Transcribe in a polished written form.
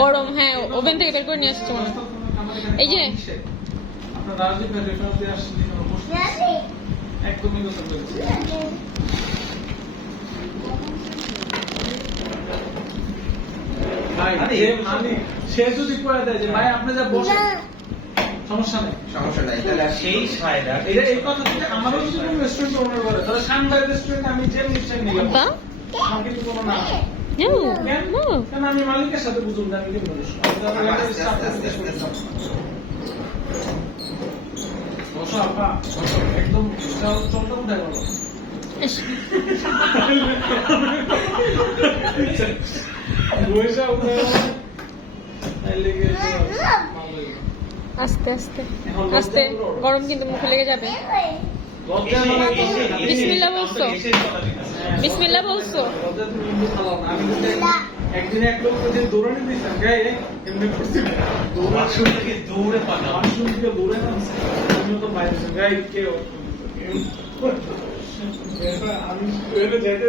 গরম, হ্যাঁ ওভেন থেকে বের করে নিয়ে আসছে মনে। এই যে সে যদি করে দেয় যে ভাই আপনি যা বসে সমস্যা নাই তাহলে সেই সায়রা এই কথা থেকে আমারও যদি কোনো রেস্টুরেন্ট ওনার করে তাহলে শানবাই রেস্টুরেন্ট আমি যে নিশ্চয় নিলাম আমার কিন্তু কোনো না কেন আমি মালিকের সাথে বুঝুন না আমি কেমন বসো আপা একদম চলটা উঠাই বলো বসে উঠাই আস্তে আস্তে আস্তে, গরম কিন্তু মুখে লেগে যাবে। বিসমিল্লাহ বলছো, বিসমিল্লাহ বলছো। একদিন এক লোক দৌড়ানি দিয়েছিলাম গায়ে এমনি দৌড়ে পানা দৌড়ে নামছে বাইরে গায়ে কেউ আমি যাইতে